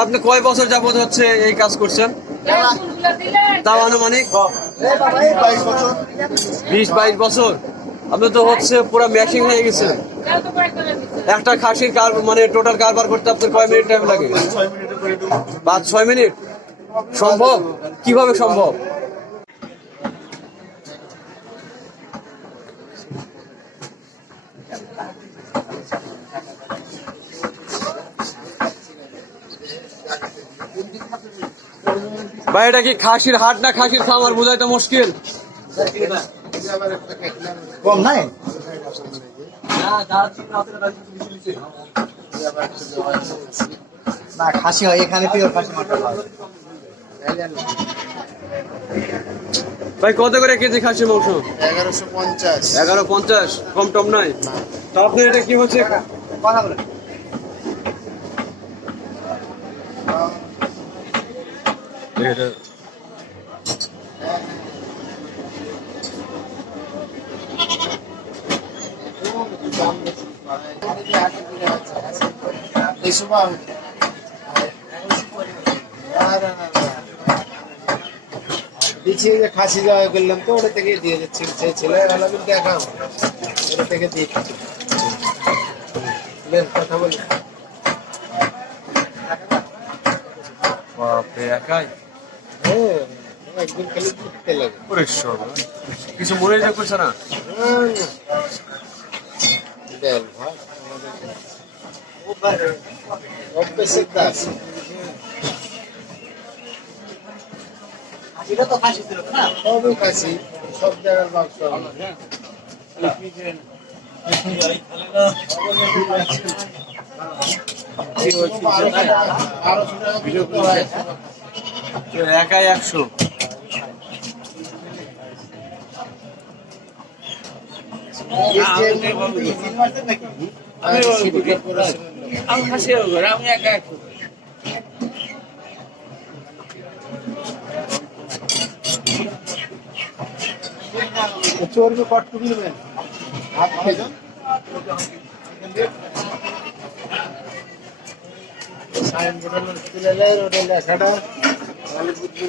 আপনি কয় বছর যাবত হচ্ছে এই কাজ করছেন? তাও আনুমানিক? বিশ বাইশ বছর। আপনি তো হচ্ছে পুরো ম্যাশিং হয়ে গেছেন। একটা খাসির কার মানে টোটাল কারবার করতে আপনার কয় মিনিট টাইম লাগে? পাঁচ ছয় মিনিট? সম্ভব? কীভাবে সম্ভব? ভাই এটা কি খাসির হাট না খাসির খামার? বোঝাই তো মুশকিল। কম নাই? না খাসি হয় এখানে পিওর খাসি হয় ভাই কত করে কেজি খাসির মাংস? এগারোশো পঞ্চাশ। এগারো পঞ্চাশ কম টম নাই? তো আপনার এটা কি হচ্ছে? কথা বলে আমি পিছিয়ে যে খাসি যাওয়া করলাম তো ওটা থেকে দিয়ে যাচ্ছি সেই ছেলে ভালো করে দেখাও ওটা থেকে দিয়ে বেশ, কথা বলি বাপরে একাই? একদিন খালি দিতে লাগে। কিছু মনে যা করছে না? দেখ ভাই অভ্যেসের দাস এটা তো খাসি ছিল না? সবই খাসি সব জায়গার মাংস একাই একশো। আমি খাসি আমি একা চর্বি কটটুকু নেবেন লেখাটা তাহলে বুঝবে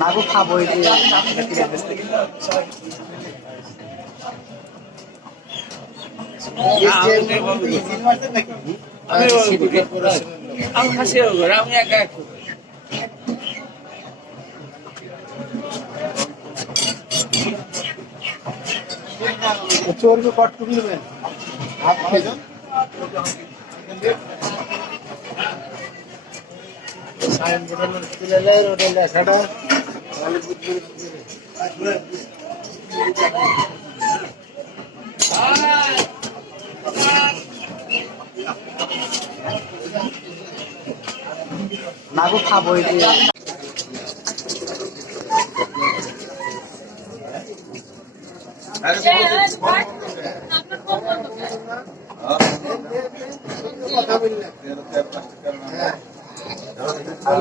না খাব এই যে এটা থেকে চর্বি কটটুকু নেবেন। সাইন বোর্ডের লেখাটা। তাহলে বুঝবে না গো খাব এই যে। কথা বললেন বাংলাদেশ না ওর নাম্বার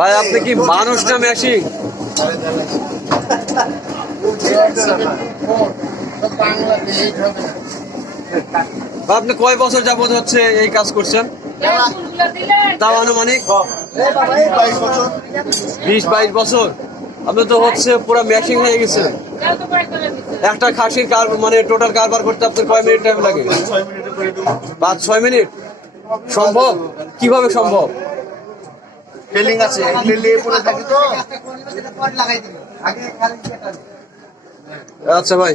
ভাই আপনি কি মানুষ না ম্যাশিং বাংলাদেশ হবে না বা আপনি কয় বছর যাবত হচ্ছে এই কাজ করছেন? তাও আনুমানিক? বিশ বাইশ বছর। আপনি তো হচ্ছে পুরো ম্যাশিং হয়ে গেছেন। একটা খাসির কার মানে টোটাল কারবার করতে আপনার কয় মিনিট টাইম লাগে? পাঁচ ছয় মিনিট? সম্ভব? কীভাবে সম্ভব? ফিলিং আছে লিয়ে পড়ে থাকি তো। আচ্ছা ভাই।